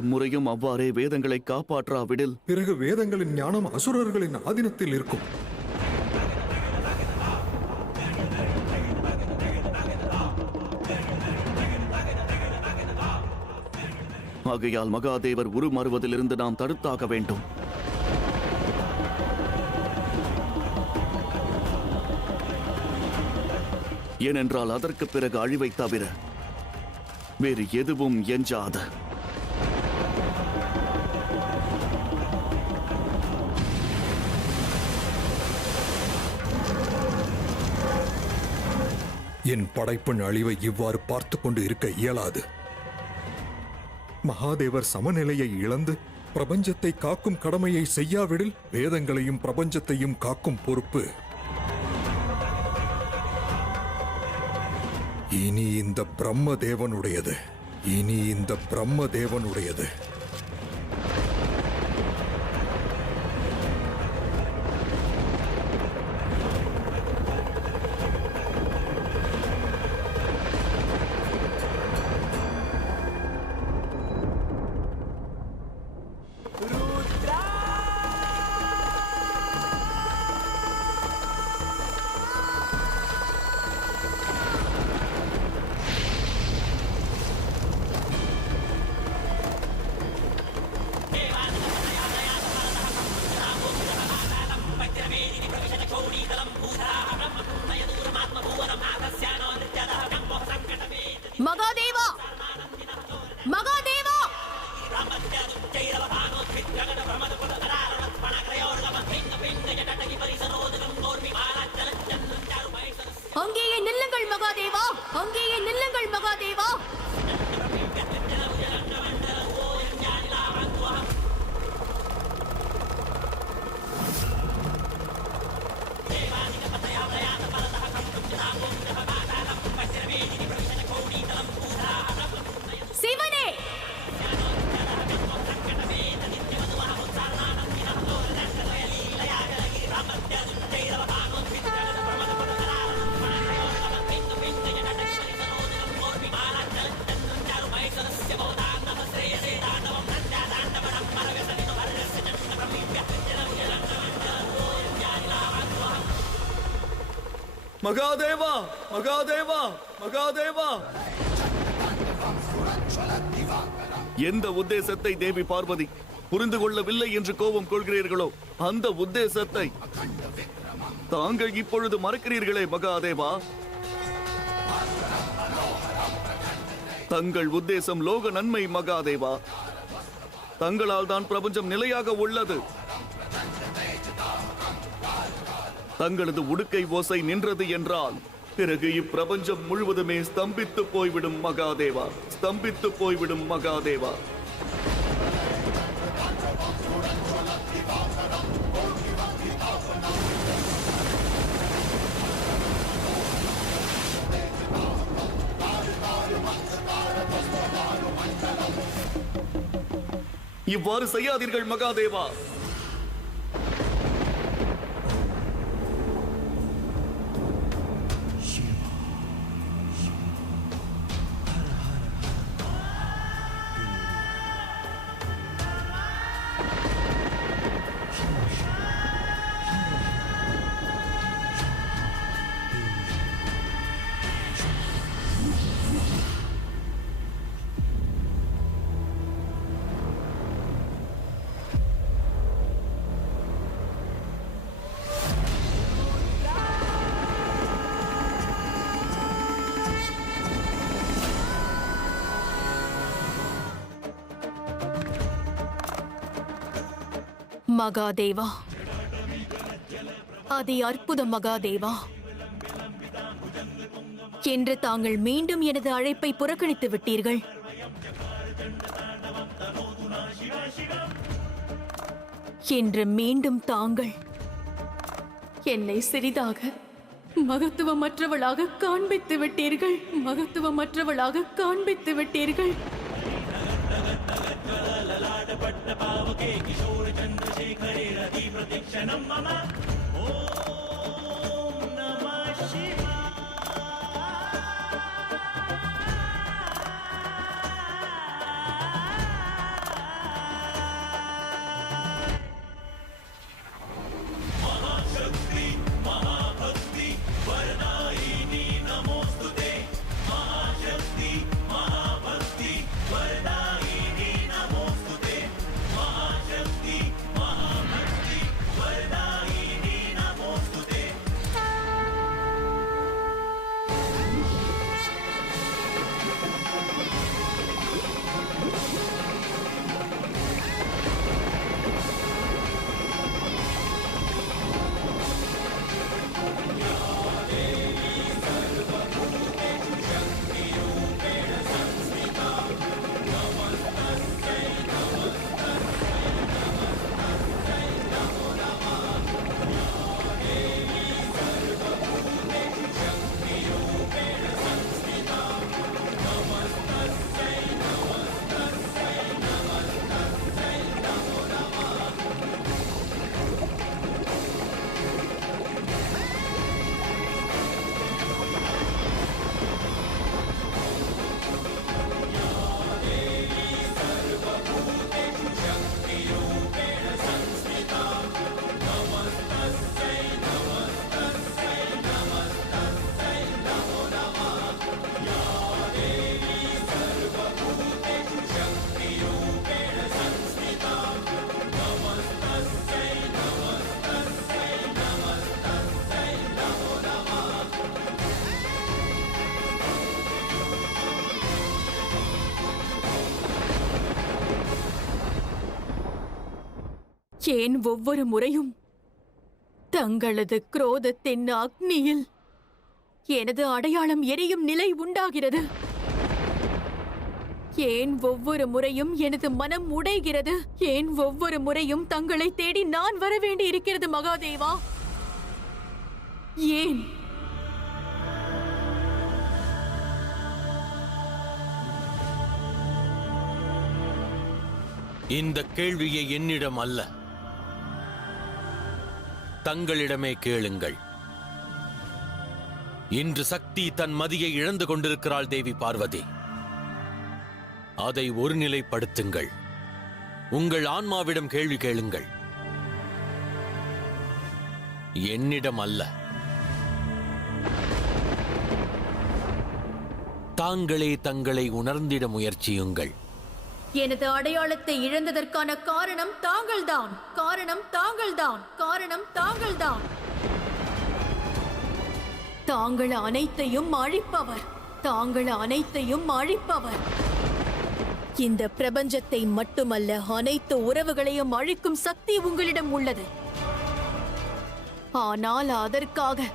இம்முறையும் அவ்வாறே வேதங்களை காப்பாற்றாவிடில் பிறகு வேதங்களின் ஞானம் அசுரர்களின் ஆதீனத்தில் இருக்கும். ஆகையால் மகாதேவர் உருமாறுவதிலிருந்து நாம் தடுத்தாக வேண்டும். ஏனென்றால் அதற்கு பிறகு அழிவை தவிர வேறு எதுவும் எஞ்சாத. என் படைப்பின் அழிவை இவ்வாறு பார்த்து கொண்டு இருக்க இயலாது. மகாதேவர் சமநிலையை இழந்து பிரபஞ்சத்தை காக்கும் கடமையை செய்யாவிடில் வேதங்களையும் பிரபஞ்சத்தையும் காக்கும் பொறுப்பு இனி இந்த பிரம்மதேவனுடையது. மகாதேவா, மகாதேவா! அங்கேயே நில்லுங்கள் மகாதேவா, அங்கேயே நில்லுங்கள் மகாதேவா! சிவனே, மகாதேவா, மகாதேவா, மகாதேவா! எந்த உத்தேசத்தை தேவி பார்வதி புரிந்து கொள்ளவில்லை என்று கோபம் கொள்கிறீர்களோ அந்த உத்தேசத்தை தாங்கள் இப்பொழுது மறக்கிறீர்களே மகாதேவா. தங்கள் உத்தேசம் லோக நன்மை மகாதேவா. தங்களால் தான் பிரபஞ்சம் நிலையாக உள்ளது. தங்களது உடுக்கை ஓசை நின்றது என்றால் பிறகு இப்பிரபஞ்சம் முழுவதுமே ஸ்தம்பித்து போய்விடும் மகாதேவா, ஸ்தம்பித்து போய்விடும் மகாதேவா. இவ்வாறு செய்யாதீர்கள் மகாதேவா. மகாதேவா, அதி அற்புத மகாதேவா, என்று தாங்கள் மீண்டும் எனது அழைப்பை புறக்கணித்து விட்டீர்கள். என்று மீண்டும் தாங்கள் என்னை சிறிதாக மகத்துவமற்றவளாக காண்பித்து விட்டீர்கள். மகத்துவமற்றவளாக காண்பித்து விட்டீர்கள். ஏன் ஒவ்வொரு முறையும் தங்களது குரோதத்தின் அக்னியில் எனது அடையாளம் எரியும் நிலை உண்டாகிறது? ஏன் ஒவ்வொரு முறையும் எனது மனம் உடைகிறது? ஏன் ஒவ்வொரு முறையும் தங்களை தேடி நான் வர வேண்டி இருக்கிறது மகாதேவா? ஏன்? இந்த கேள்வியை என்னிடம் அல்ல, தங்களிடமே கேளுங்கள். இன்று சக்தி தன் மதியை இழந்து கொண்டிருக்கிறாள் தேவி பார்வதி. அதை ஒருநிலைப்படுத்துங்கள். உங்கள் ஆன்மாவிடம் கேள்வி கேளுங்கள், என்னிடம் அல்ல. தாங்களே தங்களை உணர்ந்திட முயற்சியுங்கள். எனது அடையாளத்தை இழந்ததற்கான காரணம் தாங்கள்தான். தாங்கள் அனைத்தையும் அழிப்பவர். இந்த பிரபஞ்சத்தை மட்டுமல்ல, அனைத்து உறவுகளையும் அழிக்கும் சக்தி உங்களிடம் உள்ளது. ஆனால் அதற்காக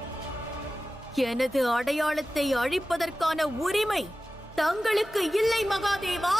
எனது அடையாளத்தை அழிப்பதற்கான உரிமை தங்களுக்கு இல்லை மகாதேவா.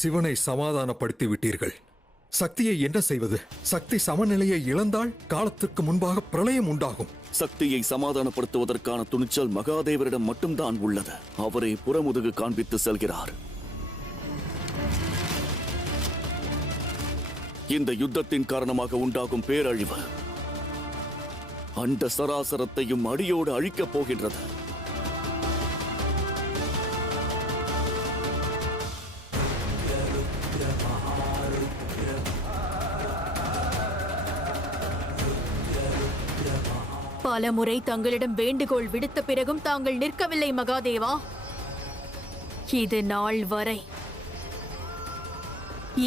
சிவனை சமாதானப்படுத்தி விட்டீர்கள். சக்தியை என்ன செய்வது? சக்தி சமநிலையை இழந்தால் காலத்திற்கு முன்பாக பிரளயம் உண்டாகும். சக்தியை சமாதானப்படுத்துவதற்கான துணிச்சல் மகாதேவரிடம் மட்டும்தான் உள்ளது. அவரை புறமுதுகு காண்பித்து செல்கிறார். இந்த யுத்தத்தின் காரணமாக உண்டாகும் பேரழிவு அண்ட சராசரத்தையும் அடியோடு அழிக்கப் போகின்றது. பலமுறை தங்களிடம் வேண்டுகோள் விடுத்த பிறகும் தாங்கள் நிற்கவில்லை மகாதேவா. இது நாள் வரை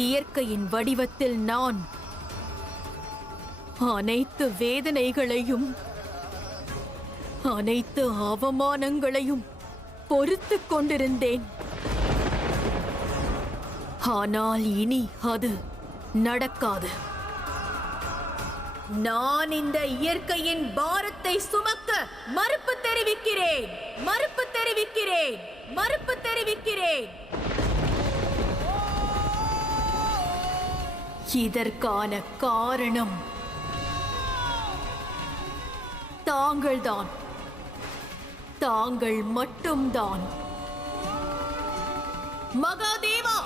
இயற்கையின் வடிவத்தில் நான் அனைத்து வேதனைகளையும் அனைத்து அவமானங்களையும் பொறுத்துக் கொண்டிருந்தேன். ஆனால் இனி அது நடக்காது. நான் இந்த இயற்கையின் பாரத்தை சுமக்க மறுப்பு தெரிவிக்கிறேன். இதற்கான காரணம் தாங்கள்தான், தாங்கள் மட்டும்தான். மகாதேவா,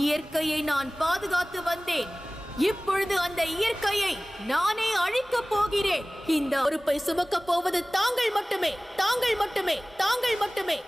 இயற்கையை நான் பாதுகாத்து வந்தேன். இப்பொழுது அந்த இயற்கையை நானே அழிக்கப் போகிறேன். இந்த பொறுப்பை சுமக்கப் போவது தாங்கள் மட்டுமே, தாங்கள் மட்டுமே, தாங்கள் மட்டுமே.